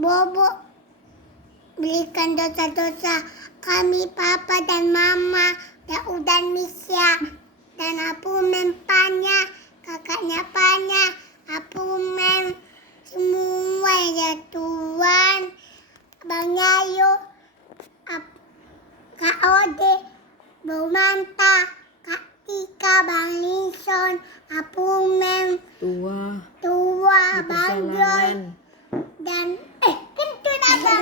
Bobo berikan dosa-dosa kami, Papa dan Mama, dan Misya, dan Apu Mempanya, kakaknya Panya, Apu Mem, semua ya Tuhan, Bang Yayo, Kak Ode, Bu Manta, Kak Tika, Bang Lison, Apu Mem, Tua, Bang Joy, Persalaman. dan kentut ada.